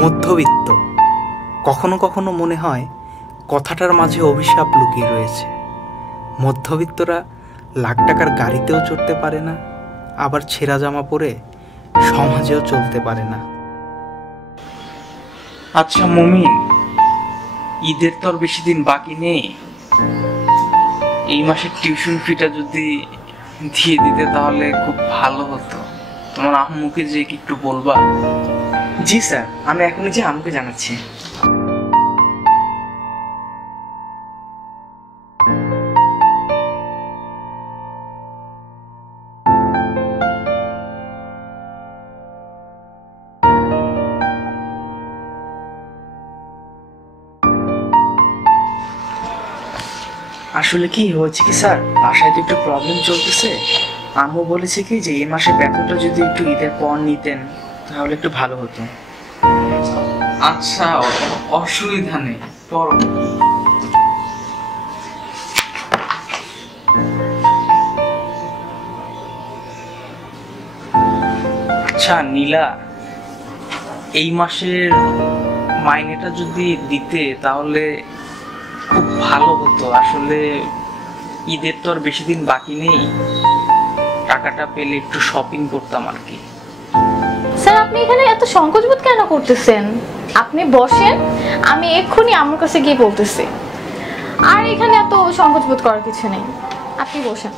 মধ্যবিত্ত। কখনো কখনো মনে হয় কথাটার মাঝে অভিশাপ লুকিয়ে রয়েছে। মধ্যবিত্তরা লাখ টাকার গাড়িতেও চড়তে পারে না, আবার ছেঁড়া জামা পরে সমাজেও চলতে পারে না। আচ্ছা মমিন ঈদের তো আর বেশি দিন বাকি নেই। এই মাসের টিউশন ফিটা যদি দিয়ে দিতে তাহলে খুব ভালো হতো। তোমার আম্মুকে যে একটু বলবা? জি, স্যার। আমি এখনই যে আমাকে জানাচ্ছি। আসলে কি হয়েছে কি, স্যার? বাসায় তো একটু প্রবলেম চলতেছে। আম্মু বলেছে কি যে, এই মাসে বেতনটা যদি একটু ঈদের পর নিতেন। তাহলে একটু ভালো হতো। আচ্ছা অসুবিধা নেই, পড়ো। আচ্ছা নীলা, এই মাসের মাইনেটা যদি দিতে, তাহলে খুব ভালো হতো। আসলে ঈদের তো আর বেশি দিন বাকি নেই। টাকাটা পেলে একটু শপিং করতাম আর কি। স্যার, আপনি এখানে এত সংকোচবোধ কেন করতেছেন? আপনি বসেন, আমি এক্ষুনি আমার কাছে গিয়ে বলতেছি। আর এখানে এত সংকোচবোধ করার কিছু নেই। আপনি বসেন।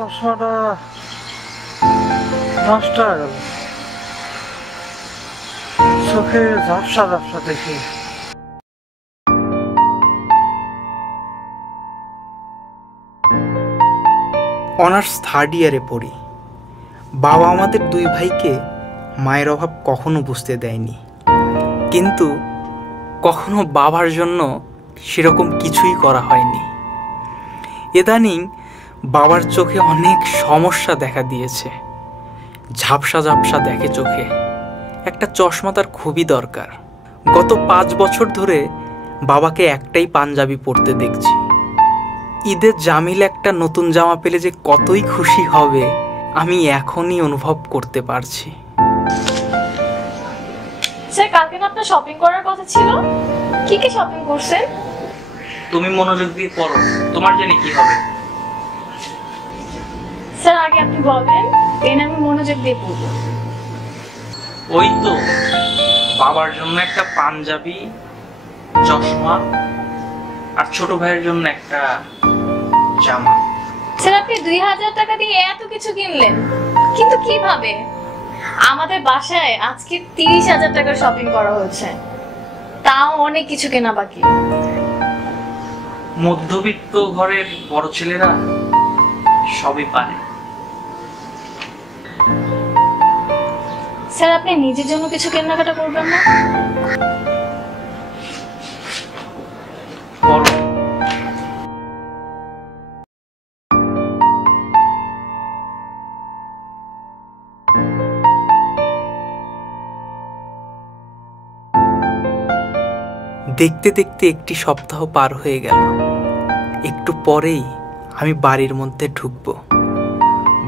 চশমাটা নষ্ট হয়ে গেল। চোখে ঝাপসা ঝাপসা দেখি। অনার্স থার্ড ইয়ারে পড়ি। বাবা আমাদের দুই ভাইকে মায়ের অভাব কখনো বুঝতে দেয়নি। কিন্তু কখনো বাবার জন্য সেরকম কিছুই করা হয়নি। ইদানিং বাবার চোখে অনেক সমস্যা দেখা দিয়েছে। ঝাপসা ঝাপসা দেখে চোখে। একটা চশমা তার খুবই দরকার। গত পাঁচ বছর ধরে বাবাকে একটাই পাঞ্জাবি পরতে দেখছি। ঈদের জামিল একটা নতুন জামা পেলে যে কতই খুশি হবে আমি এখনই অনুভব করতে পারছি। স্যার কালকে না আপনার শপিং করার কথা ছিল? কি কি শপিং করছেন? তুমি মনোযোগ দিয়ে পড়ো। তোমার জানি কি হবে? স্যার আগে আপনি বলেন দেন আমি মনোযোগ দিয়ে পড়ব। ওই তো বাবার জন্য একটা পাঞ্জাবি চশমা আর ছোট ভাইয়ের জন্য একটা জামা। স্যার আপনি দুই হাজার টাকা দিয়ে এত কিছু কিনলেন কিন্তু কীভাবে? আমাদের বাসায় আজকে তিরিশ হাজার টাকার শপিং করা হয়েছে তাও অনেক কিছু কেনা বাকি। মধ্যবিত্ত ঘরের বড় ছেলেরা সবই পারে। স্যার, আপনি নিজের জন্য কিছু কেনাকাটা করবেন না? দেখতে দেখতে একটি সপ্তাহ পার হয়ে গেল। একটু পরেই আমি বাড়ির মধ্যে ঢুকব।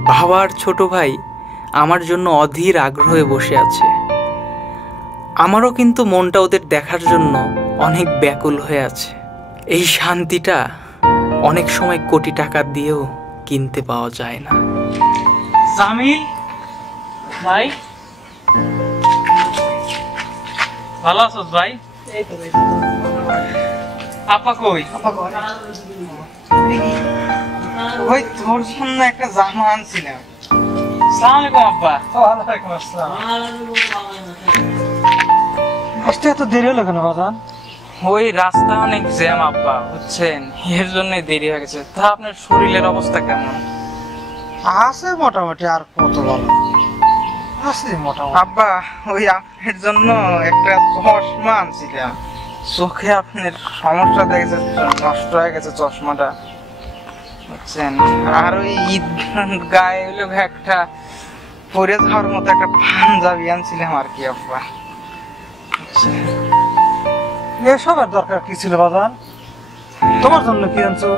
বাবার ছোট ভাই আমার জন্য অধীর আগ্রহে বসে আছে। আমারও কিন্তু মনটা ওদের দেখার জন্য অনেক ব্যাকুল হয়ে আছে। এই শান্তিটা অনেক সময় কোটি টাকা দিয়েও কিনতে পাওয়া যায় না। জামিল? ভাই? ভালো আছোস ভাই? আপা কই? ওই তোর জন্য একটা জামা আনছিলাম। আসতে এত দেরি হলো কেন বাজান? ওই রাস্তা অনেক জ্যাম আব্বা বুঝছেন? এর জন্য দেরি হয়ে গেছে। তা আপনার শরীরের অবস্থা কেমন? আছে মোটামুটি আর কত ভালো আছে মোটামুটি। আব্বা ওই আপনার জন্য একটা চশমা আনছিলাম। চোখে আপনার সমস্যা দেখেছে নষ্ট হয়ে গেছে চশমাটা। বুঝছেন? আর ওই ঈদ গায়ে হলো একটা পরে যাওয়ার মতো একটা পাঞ্জাবি আনছিলাম আর কি, আব্বা? এসবের দরকার কি ছিল বাজান? তোমার জন্য কি আনছো?